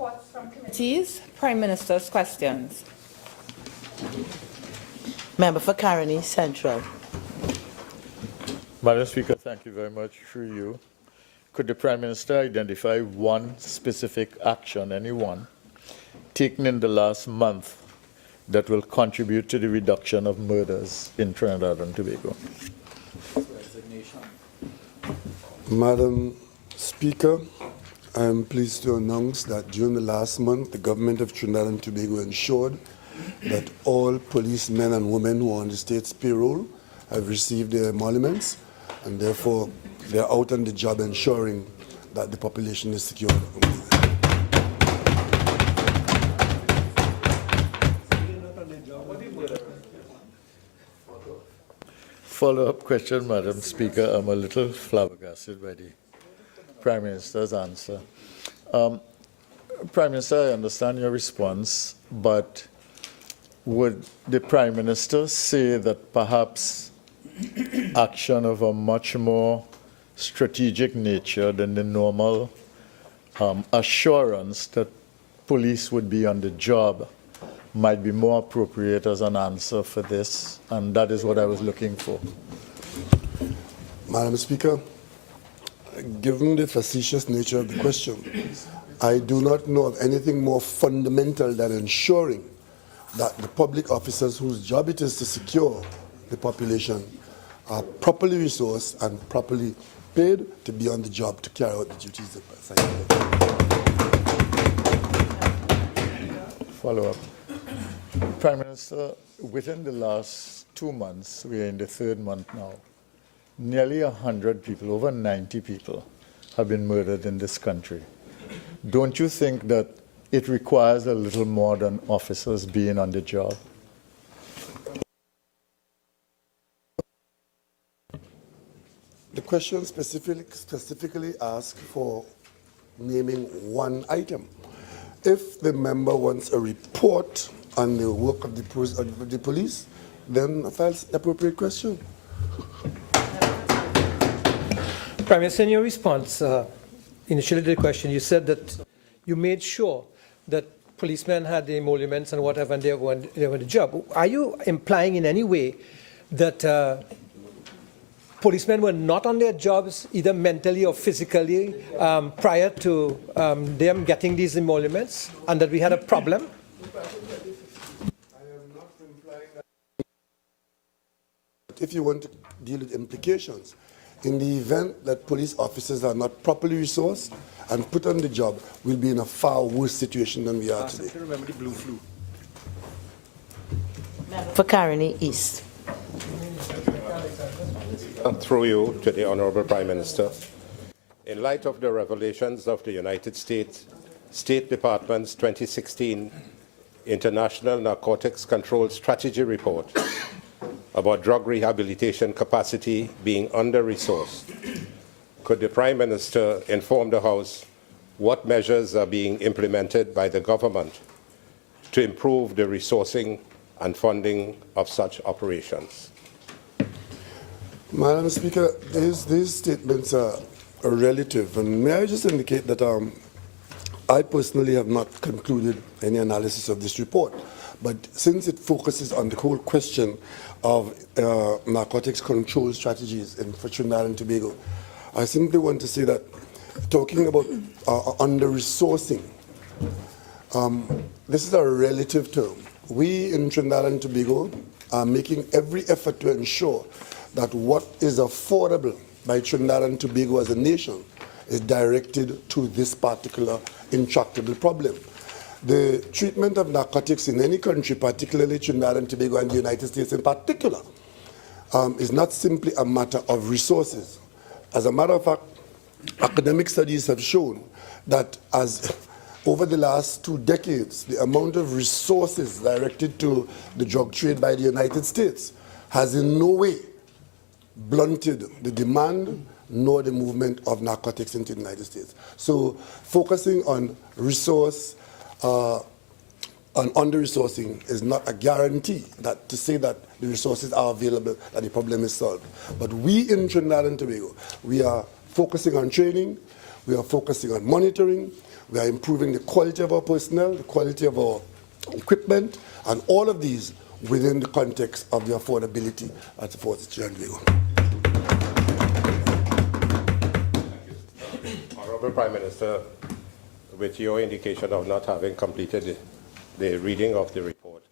Reports from committees. Prime Minister's questions. Member for Caroni Central. Madam Speaker, thank you very much. Through you, could the Prime Minister identify one specific action, any one, taken in the last month that will contribute to the reduction of murders in Trinidad and Tobago? Madam Speaker, I am pleased to announce that during the last month, the government of Trinidad and Tobago ensured that all policemen and women who are on the state's payroll have received their emoluments, and therefore they are out on the job ensuring that the population is secure. Follow-up question, Madam Speaker. I'm a little flabbergasted by the Prime Minister's answer. Prime Minister, I understand your response, but would the Prime Minister say that perhaps action of a much more strategic nature than the normal assurance that police would be on the job might be more appropriate as an answer for this? And that is what I was looking for. Madam Speaker, given the facetious nature of the question, I do not know of anything more fundamental than ensuring that the public officers whose job it is to secure the population are properly resourced and properly paid to be on the job to carry out the duties assigned. Follow-up. Prime Minister, within the last 2 months, we are in the 3rd month now, nearly 100 people, over 90 people, have been murdered in this country. Don't you think that it requires a little more than officers being on the job? The question specifically asks for naming one item. If the member wants a report on the work of the police, then that's the appropriate question. Prime Minister, in your response, initially to the question, you said that you made sure that policemen had the emoluments and whatever, and they were on the job. Are you implying in any way that policemen were not on their jobs, either mentally or physically, prior to them getting these emoluments, and that we had a problem? I am not implying that. If you want to deal with implications, in the event that police officers are not properly resourced and put on the job, we'll be in a far worse situation than we are today. Remember the blue flu. For Caroni East. Through you to the Honourable Prime Minister, in light of the revelations of the United States State Department's 2016 International Narcotics Control Strategy Report about drug rehabilitation capacity being under-resourced, could the Prime Minister inform the House what measures are being implemented by the government to improve the resourcing and funding of such operations? Madam Speaker, these statements are relative, and may I just indicate that I personally have not concluded any analysis of this report, but since it focuses on the whole question of narcotics control strategies for Trinidad and Tobago, I simply want to say that talking about under-resourcing, this is a relative term. We in Trinidad and Tobago are making every effort to ensure that what is affordable by Trinidad and Tobago as a nation is directed to this particular intractable problem. The treatment of narcotics in any country, particularly Trinidad and Tobago and the United States in particular, is not simply a matter of resources. As a matter of fact, academic studies have shown that as over the last 2 decades, the amount of resources directed to the drug trade by the United States has in no way blunted the demand nor the movement of narcotics into the United States. So focusing on resource, on under-resourcing is not a guarantee that to say that the resources are available, that the problem is solved. But we in Trinidad and Tobago, we are focusing on training, we are focusing on monitoring, We are improving the quality of our personnel, the quality of our equipment, and all of these within the context of the affordability at the Fort Trinidad and Tobago. Honourable Prime Minister, with your indication of not having completed the reading of the report,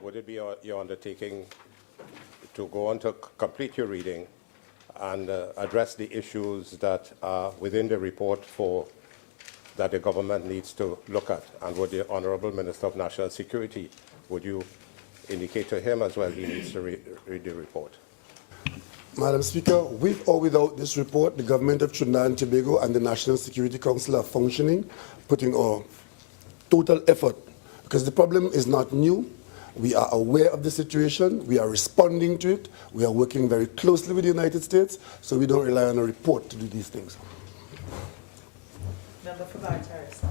would it be your undertaking to go on to complete your reading and address the issues that are within the report that the government needs to look at? And would the Honourable Minister of National Security, would you indicate to him as well he needs to read the report? Madam Speaker, with or without this report, the government of Trinidad and Tobago and the National Security Council are functioning, putting our total effort, because the problem is not new. We are aware of the situation. We are responding to it. We are working very closely with the United States, so we don't rely on a report to do these things.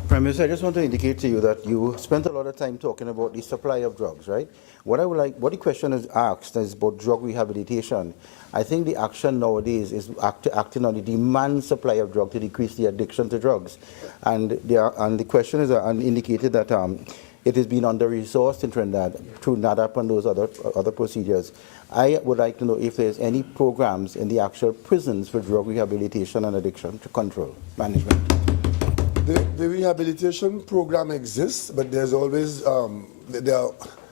Prime Minister, I just want to indicate to you that you spent a lot of time talking about the supply of drugs, right? What the question is asked is about drug rehabilitation. I think the action nowadays is acting on the demand supply of drugs to decrease the addiction to drugs. And the question is indicated that it has been under-resourced in Trinidad through NADAP and those other procedures. I would like to know if there's any programs in the actual prisons for drug rehabilitation and addiction to control management. The rehabilitation program exists, but there's always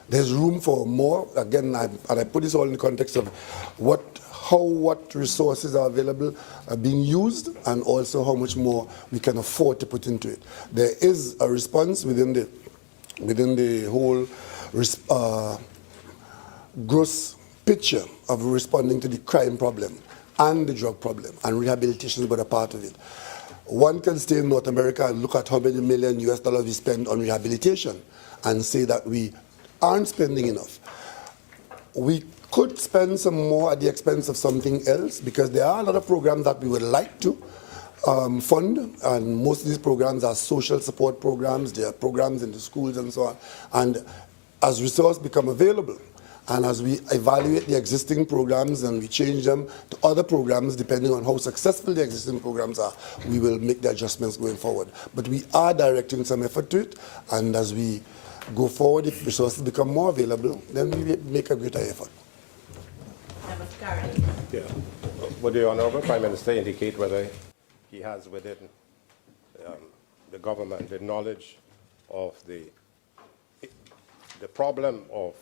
there's room for more. Again, I put this all in the context of what resources are available are being used, and also how much more we can afford to put into it. There is a response within the whole gross picture of responding to the crime problem and the drug problem, and rehabilitation is but a part of it. One can stay in North America and look at how many million US dollars we spend on rehabilitation and say that we aren't spending enough. We could spend some more at the expense of something else, because there are a lot of programs that we would like to fund, and most of these programs are social support programs. They are programs in the schools and so on. And as resources become available, and as we evaluate the existing programs and we change them to other programs, depending on how successful the existing programs are, we will make the adjustments going forward. But we are directing some effort to it, and as we go forward, if resources become more available, then we make a greater effort. Yeah. Would the Honourable Prime Minister indicate whether he has within the government the knowledge of the problem of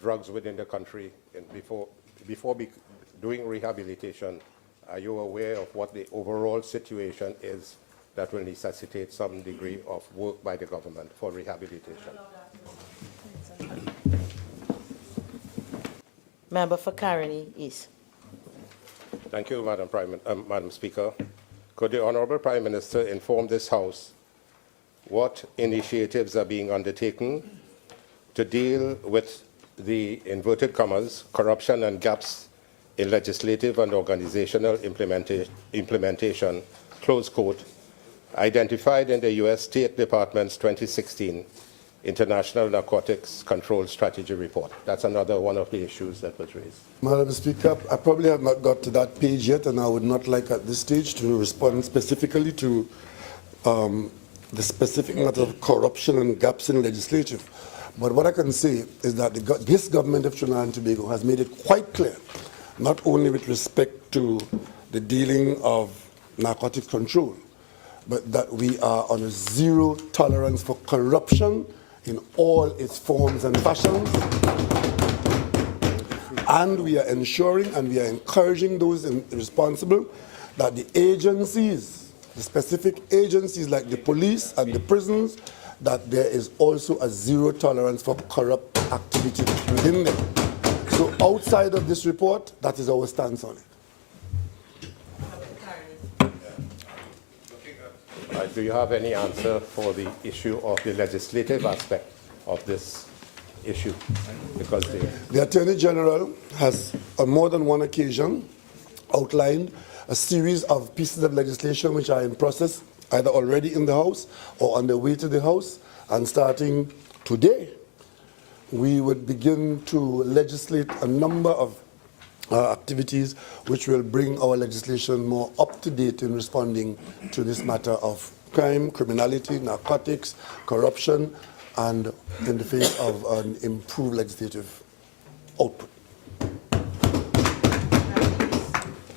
drugs within the country, and before doing rehabilitation, are you aware of what the overall situation is that will necessitate some degree of work by the government for rehabilitation? Member for Caroni East. Thank you, Madam Speaker. Could the Honourable Prime Minister inform this House what initiatives are being undertaken to deal with the, inverted commas, corruption and gaps in legislative and organizational implementation, close quote, identified in the U.S. State Department's 2016 International Narcotics Control Strategy Report? That's another one of the issues that was raised. Madam Speaker, I probably have not got to that page yet, and I would not like at this stage to respond specifically to the specific matter of corruption and gaps in legislative. But what I can say is that this government of Trinidad and Tobago has made it quite clear, not only with respect to the dealing of narcotic control, but that we are on a zero tolerance for corruption in all its forms and fashions. And we are ensuring and we are encouraging those responsible that the agencies, the specific agencies like the police and the prisons, that there is also a zero tolerance for corrupt activity within them. So outside of this report, that is our stance on it. Do you have any answer for the issue of the legislative aspect of this issue? Because the Attorney General has, on more than one occasion, outlined a series of pieces of legislation which are in process, either already in the House or on the way to the House. And starting today, we would begin to legislate a number of activities which will bring our legislation more up to date in responding to this matter of crime, criminality, narcotics, corruption, and in the face of an improved legislative output.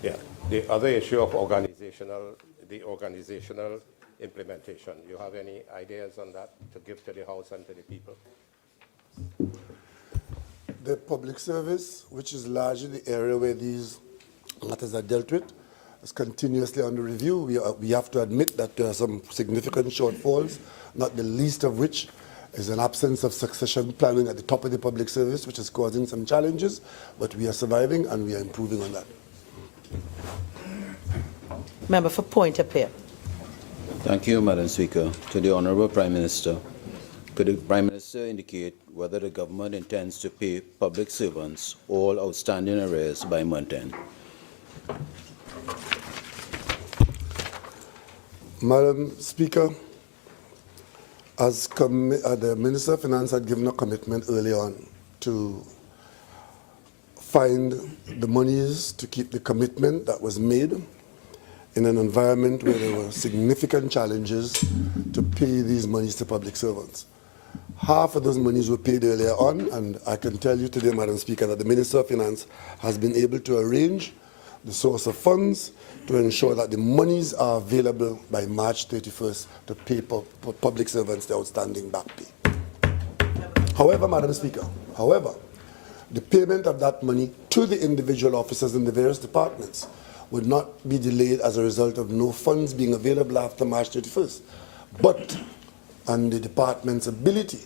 Yeah. The other issue of organizational implementation. You have any ideas on that to give to the House and to the people? The public service, which is largely the area where these matters are dealt with, is continuously under review. We have to admit that there are some significant shortfalls, not the least of which is an absence of succession planning at the top of the public service, which is causing some challenges, but we are surviving and we are improving on that. Member for Point Appeal. Thank you, Madam Speaker. To the Honourable Prime Minister, could the Prime Minister indicate whether the government intends to pay public servants all outstanding arrears by month end? Madam Speaker, as the Minister of Finance had given a commitment early on to find the monies to keep the commitment that was made in an environment where there were significant challenges to pay these monies to public servants. Half of those monies were paid earlier on, and I can tell you today, Madam Speaker, that the Minister of Finance has been able to arrange the source of funds to ensure that the monies are available by March 31st to pay public servants the outstanding back pay. However, Madam Speaker, the payment of that money to the individual officers in the various departments would not be delayed as a result of no funds being available after March 31st, but on the department's ability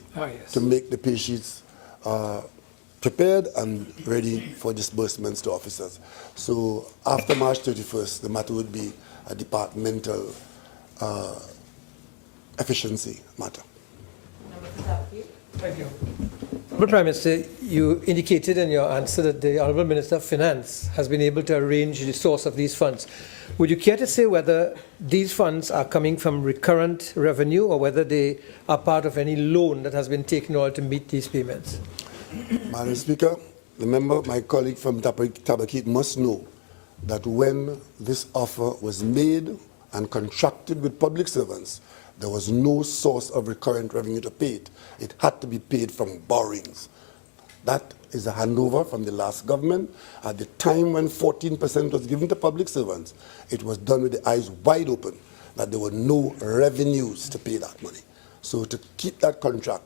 to make the pay sheets prepared and ready for disbursements to officers. So after March 31st, the matter would be a departmental efficiency matter. Thank you. Honourable Prime Minister, you indicated in your answer that the Honourable Minister of Finance has been able to arrange the source of these funds. Would you care to say whether these funds are coming from recurrent revenue or whether they are part of any loan that has been taken in order to meet these payments? Madam Speaker, the member, my colleague from Tabakit, must know that when this offer was made and contracted with public servants, there was no source of recurrent revenue to pay it. It had to be paid from borrowings. That is a handover from the last government. At the time when 14% was given to public servants, it was done with the eyes wide open that there were no revenues to pay that money. So to keep that contract,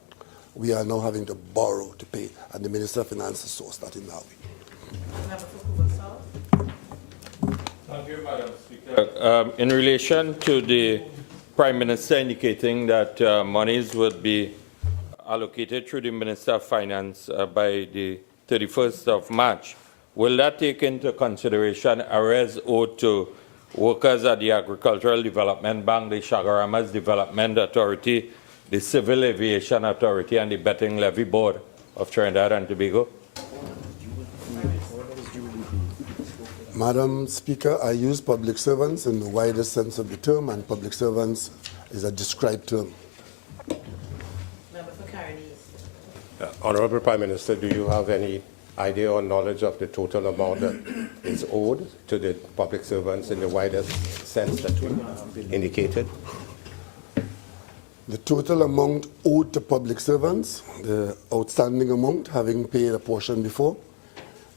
we are now having to borrow to pay, and the Minister of Finance has sourced that in Howie. Thank you, Madam Speaker. In relation to the Prime Minister indicating that monies would be allocated through the Minister of Finance by the 31st of March, will that take into consideration arrears owed to workers at the Agricultural Development Bank, the Chaguaramas Development Authority, the Civil Aviation Authority, and the Betting Levy Board of Trinidad and Tobago? Madam Speaker, I use public servants in the widest sense of the term, and public servants is a described term. Member for Caroni. Honourable Prime Minister, do you have any idea or knowledge of the total amount that is owed to the public servants in the widest sense that you indicated? The total amount owed to public servants, the outstanding amount, having paid a portion before,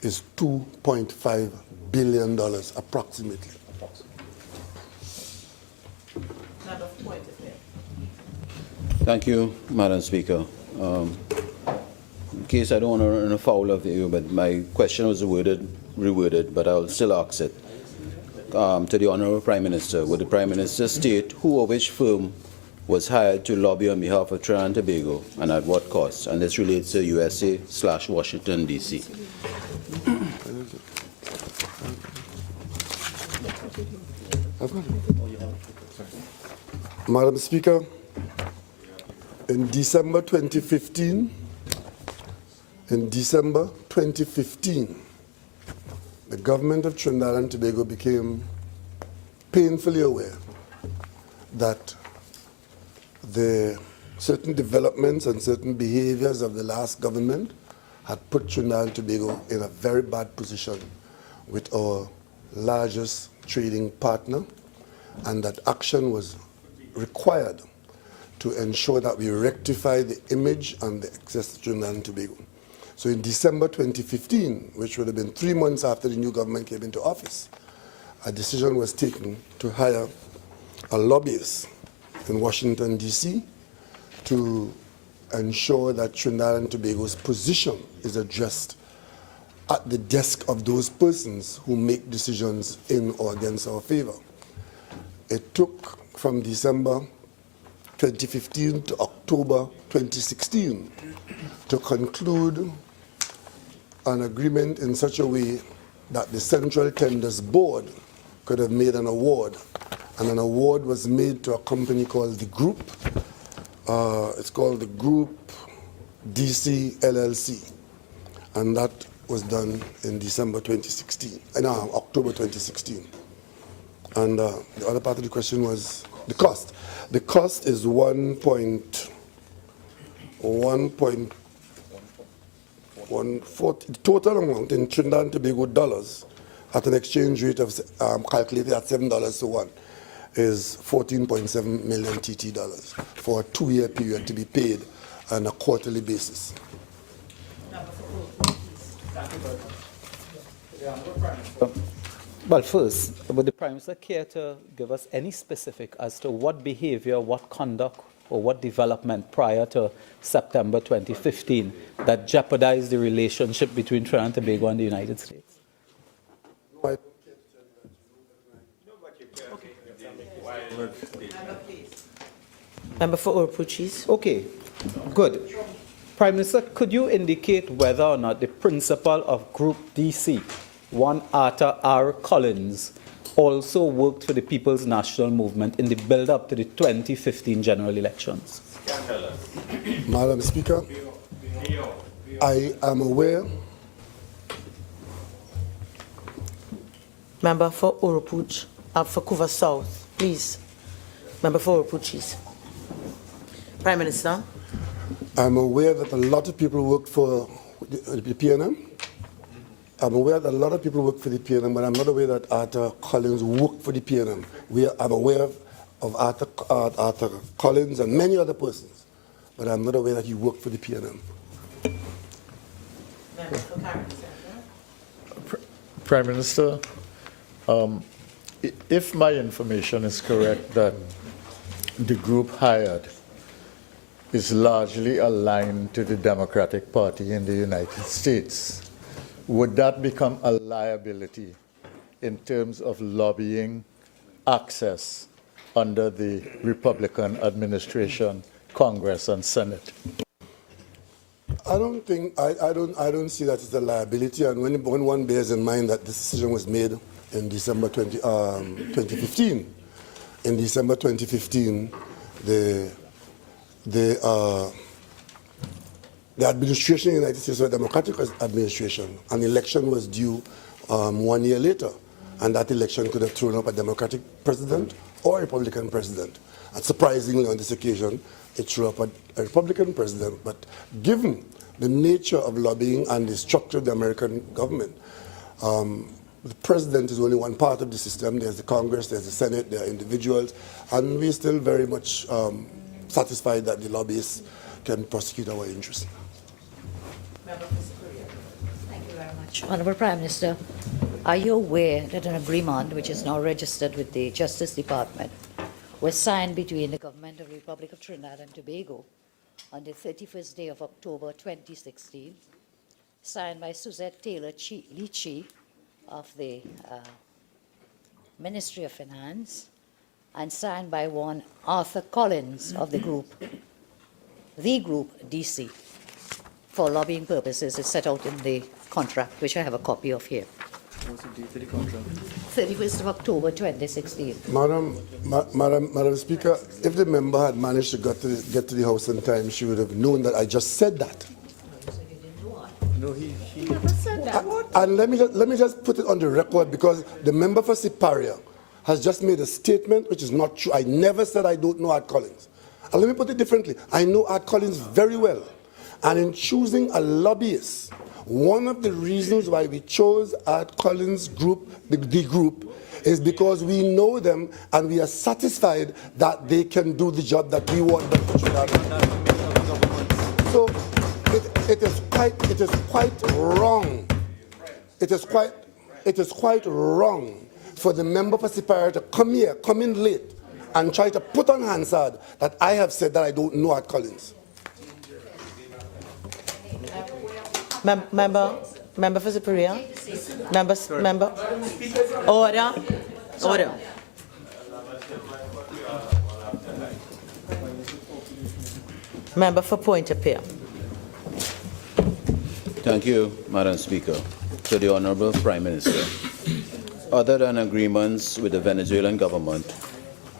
is $2.5 billion approximately. Thank you, Madam Speaker. In case I don't want to run afoul of you, but my question was reworded, but I'll still ask it. To the Honourable Prime Minister, would the Prime Minister state who or which firm was hired to lobby on behalf of Trinidad and Tobago and at what cost? And this relates to USA/Washington, D.C. Madam Speaker, in December 2015, the government of Trinidad and Tobago became painfully aware that the certain developments and certain behaviors of the last government had put Trinidad and Tobago in a very bad position with our largest trading partner, and that action was required to ensure that we rectify the image and the access to Trinidad and Tobago. So in December 2015, which would have been 3 months after the new government came into office, a decision was taken to hire a lobbyist in Washington, D.C. to ensure that Trinidad and Tobago's position is addressed at the desk of those persons who make decisions in or against our favor. It took from December 2015 to October 2016 to conclude an agreement in such a way that the Central Tenders Board could have made an award, and an award was made to a company called the Group. It's called the Group DC LLC, and that was done in December 2016, October 2016. And the other part of the question was the cost. The cost is 1.140. The total amount in Trinidad and Tobago dollars at an exchange rate of calculated at $7 to 1 is 14.7 million TT dollars for a 2-year period to be paid on a quarterly basis. Well, first, would the Prime Minister care to give us any specific as to what behavior, what conduct, or what development prior to September 2015 that jeopardized the relationship between Trinidad and Tobago and the United States? Member for Orupuchis. Okay, good. Prime Minister, could you indicate whether or not the principal of Group DC, one Arthur R. Collins, also worked for the People's National Movement in the build-up to the 2015 general elections? Madam Speaker, I am aware. Member for Orupuch, for Kuva South, please. Member for Orupuchis. Prime Minister. I'm aware that a lot of people work for the PNM. I'm aware that a lot of people work for the PNM, but I'm not aware that Arthur Collins worked for the PNM. I'm aware of Arthur Collins and many other persons, but I'm not aware that he worked for the PNM. Member for Karen. Prime Minister, if my information is correct that the group hired is largely aligned to the Democratic Party in the United States, would that become a liability in terms of lobbying access under the Republican administration, Congress, and Senate? I don't see that as a liability, and when one bears in mind that this decision was made in December 2015. In December 2015, the administration in the United States was a Democratic administration. An election was due 1 year later, and that election could have thrown up a Democratic president or a Republican president. And surprisingly, on this occasion, it threw up a Republican president. But given the nature of lobbying and the structure of the American government, the president is only one part of the system. There's the Congress, there's the Senate, there are individuals, and we're still very much satisfied that the lobbyists can prosecute our interests. Thank you very much. Honourable Prime Minister, are you aware that an agreement, which is now registered with the Justice Department, was signed between the Government of the Republic of Trinidad and Tobago on the 31st day of October 2016, signed by Suzette Taylor-Leachy of the Ministry of Finance, and signed by one Arthur Collins of the Group DC, for lobbying purposes. It's set out in the contract, which I have a copy of here. What's the date of the contract? 31st of October 2016. Madam Speaker, if the member had managed to get to the House in time, she would have known that I just said that. No, he never said that. And let me just put it on the record, because the member for Siparia has just made a statement which is not true. I never said I don't know Art Collins. And let me put it differently. I know Art Collins very well. And in choosing a lobbyist, one of the reasons why we chose Art Collins' group, the group, is because we know them and we are satisfied that they can do the job that we want them to do. So it is quite wrong. It is quite wrong for the member for Superior to come in late, and try to put on Hansard that I have said that I don't know at Collins. Member for Superior? Member? Order. Order. Member for Point of Peer. Thank you, Madam Speaker. To the Honourable Prime Minister. Other than agreements with the Venezuelan government,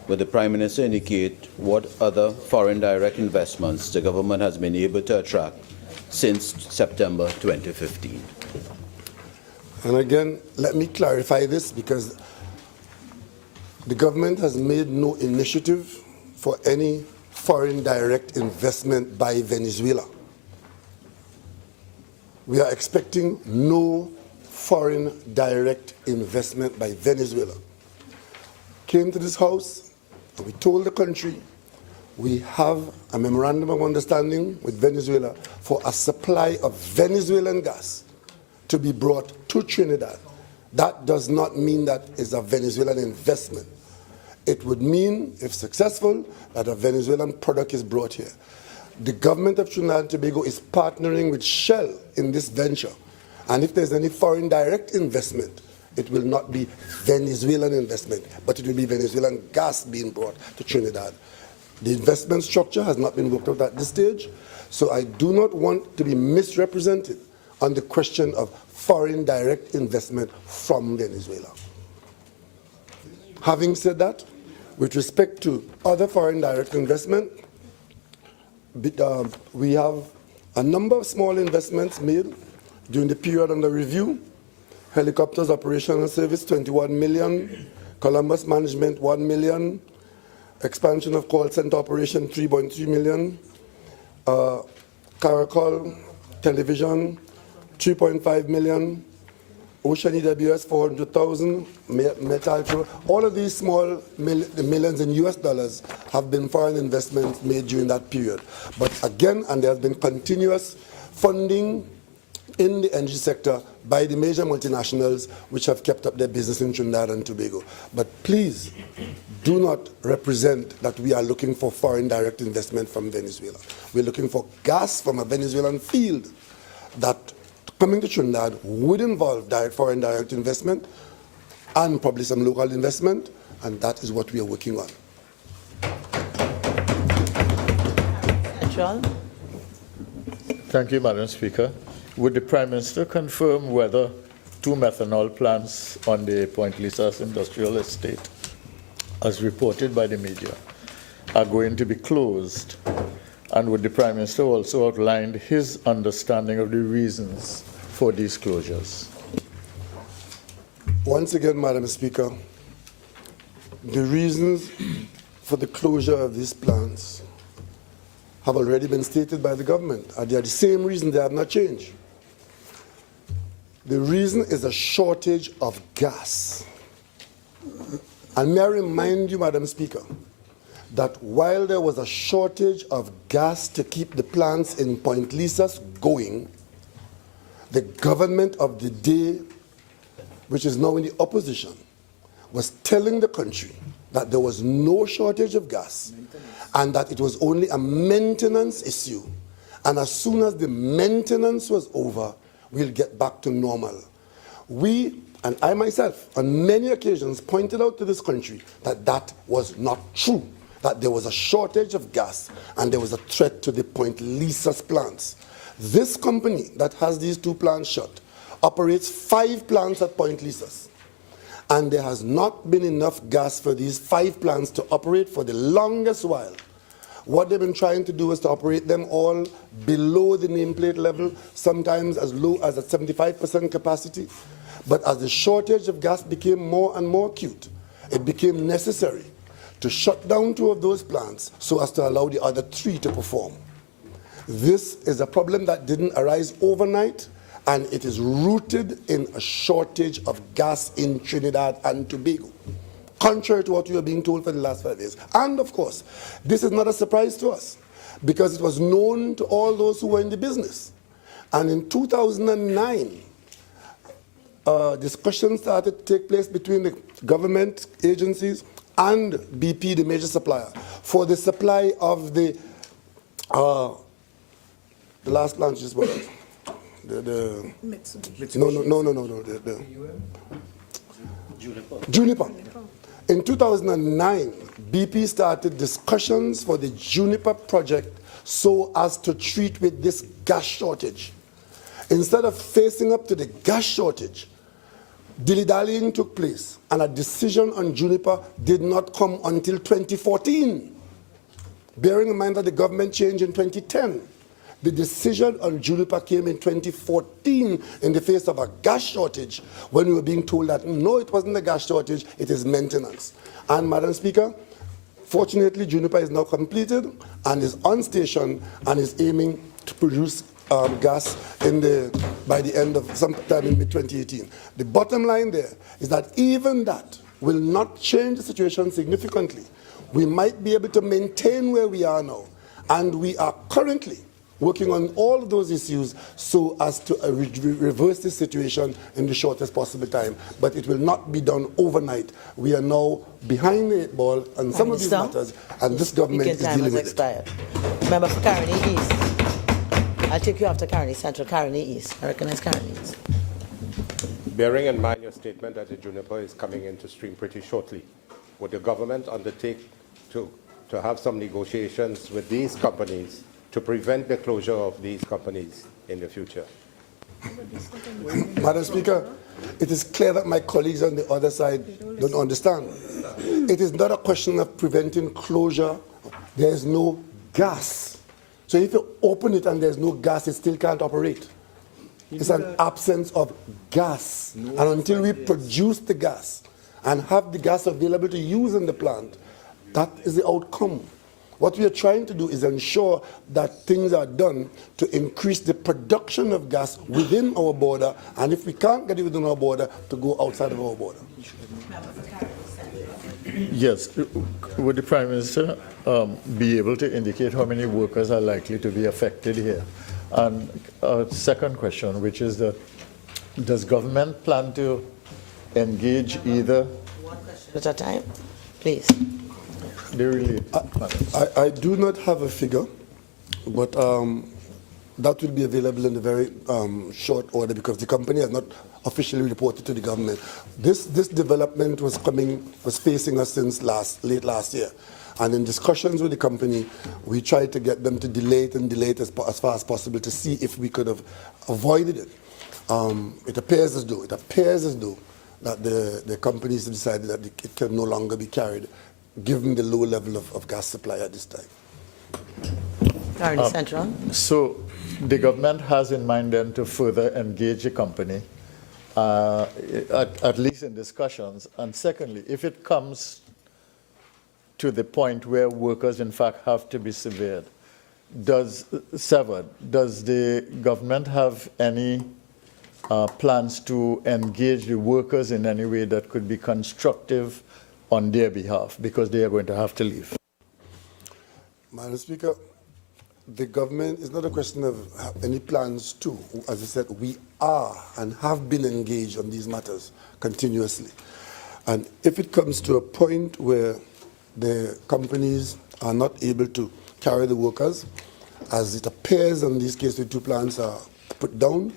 would the Prime Minister indicate what other foreign direct investments the government has been able to attract since September 2015? And again, let me clarify this, because the government has made no initiative for any foreign direct investment by Venezuela. We are expecting no foreign direct investment by Venezuela. Came to this house and we told the country we have a memorandum of understanding with Venezuela for a supply of Venezuelan gas to be brought to Trinidad. That does not mean that is a Venezuelan investment. It would mean, if successful, that a Venezuelan product is brought here. The government of Trinidad and Tobago is partnering with Shell in this venture. And if there's any foreign direct investment, it will not be Venezuelan investment, but it will be Venezuelan gas being brought to Trinidad. The investment structure has not been worked out at this stage, so I do not want to be misrepresented on the question of foreign direct investment from Venezuela. Having said that, with respect to other foreign direct investment, we have a number of small investments made during the period under review. Helicopters operational service, 21 million. Columbus management, 1 million. Expansion of call center operation, 3.3 million. Caracol television, 3.5 million. Ocean EWS, 400,000. Metal, all of these small millions in US dollars have been foreign investments made during that period. But again, and there has been continuous funding in the energy sector by the major multinationals which have kept up their business in Trinidad and Tobago. But please do not represent that we are looking for foreign direct investment from Venezuela. We're looking for gas from a Venezuelan field that coming to Trinidad would involve foreign direct investment and probably some local investment, and that is what we are working on. John? Thank you, Madam Speaker. Would the Prime Minister confirm whether 2 methanol plants on the Point Lisas industrial estate, as reported by the media, are going to be closed? And would the Prime Minister also outline his understanding of the reasons for these closures? Once again, Madam Speaker, the reasons for the closure of these plants have already been stated by the government. They are the same reason, they have not changed. The reason is a shortage of gas. And may I remind you, Madam Speaker, that while there was a shortage of gas to keep the plants in Point Lisas going, the government of the day, which is now in the opposition, was telling the country that there was no shortage of gas and that it was only a maintenance issue. And as soon as the maintenance was over, we'll get back to normal. We, and I myself, on many occasions pointed out to this country that that was not true, that there was a shortage of gas and there was a threat to the Point Lisas plants. This company that has these 2 plants shut operates 5 plants at Point Lisas. And there has not been enough gas for these 5 plants to operate for the longest while. What they've been trying to do is to operate them all below the nameplate level, sometimes as low as at 75% capacity. But as the shortage of gas became more and more acute, it became necessary to shut down 2 of those plants so as to allow the other 3 to perform. This is a problem that didn't arise overnight, and it is rooted in a shortage of gas in Trinidad and Tobago, contrary to what we are being told for the last 5 years. And of course, this is not a surprise to us, because it was known to all those who were in the business. And in 2009, discussions started to take place between the government agencies and BP, the major supplier, for the supply of the last plant just bought. The Juniper. In 2009, BP started discussions for the Juniper project so as to treat with this gas shortage. Instead of facing up to the gas shortage, dilly-dallying took place, and a decision on Juniper did not come until 2014. Bearing in mind that the government changed in 2010, the decision on Juniper came in 2014 in the face of a gas shortage, when we were being told that no, it wasn't a gas shortage, it is maintenance. And Madam Speaker, fortunately, Juniper is now completed and is on station and is aiming to produce gas by the end of sometime in mid-2018. The bottom line there is that even that will not change the situation significantly. We might be able to maintain where we are now, and we are currently working on all of those issues so as to reverse the situation in the shortest possible time. But it will not be done overnight. We are now behind the 8 ball on some of these matters, and this government is dealing with it. Member for Caroni East. I'll take you after Caroni Central. Caroni East. I recognize Caroni East. Bearing in mind your statement that the Juniper is coming into stream pretty shortly, would the government undertake to have some negotiations with these companies to prevent the closure of these companies in the future? Madam Speaker, it is clear that my colleagues on the other side don't understand. It is not a question of preventing closure. There is no gas. So if you open it and there's no gas, it still can't operate. It's an absence of gas. And until we produce the gas and have the gas available to use in the plant, that is the outcome. What we are trying to do is ensure that things are done to increase the production of gas within our border, and if we can't get it within our border, to go outside of our border. Yes. Would the Prime Minister be able to indicate how many workers are likely to be affected here? And second question, which is that does government plan to engage either? One question at a time, please. I do not have a figure, but that will be available in a very short order, because the company has not officially reported to the government. This development was facing us since late last year. And in discussions with the company, we tried to get them to delay it as far as possible to see if we could have avoided it. It appears as though that the companies have decided that it can no longer be carried, given the low level of gas supply at this time. Central. So the government has in mind then to further engage the company, at least in discussions. And secondly, if it comes to the point where workers in fact have to be severed, does the government have any plans to engage the workers in any way that could be constructive on their behalf, because they are going to have to leave? Madam Speaker, the government is not a question of any plans to. As I said, we are and have been engaged on these matters continuously. And if it comes to a point where the companies are not able to carry the workers, as it appears in these cases, the 2 plants are put down,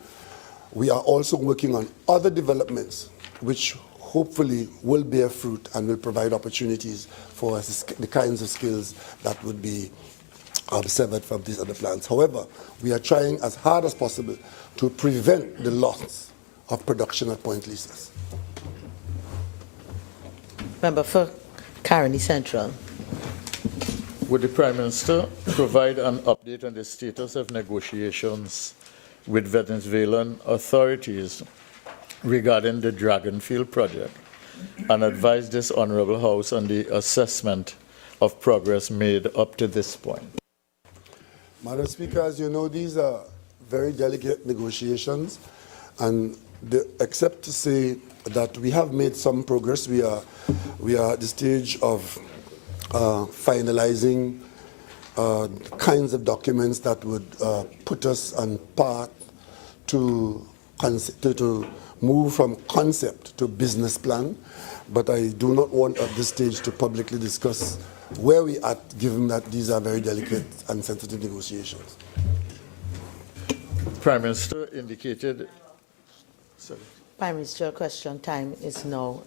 we are also working on other developments which hopefully will bear fruit and will provide opportunities for the kinds of skills that would be severed from these other plants. However, we are trying as hard as possible to prevent the loss of production at Point Lisas. Member for Caroni Central. Would the Prime Minister provide an update on the status of negotiations with Venezuelan authorities regarding the Dragonfield project, and advise this Honourable House on the assessment of progress made up to this point? Madam Speaker, as you know, these are very delicate negotiations, and except to say that we have made some progress. We are at the stage of finalizing kinds of documents that would put us on path to move from concept to business plan, but I do not want at this stage to publicly discuss where we are at, given that these are very delicate and sensitive negotiations. Prime Minister indicated. Prime Minister, question time is now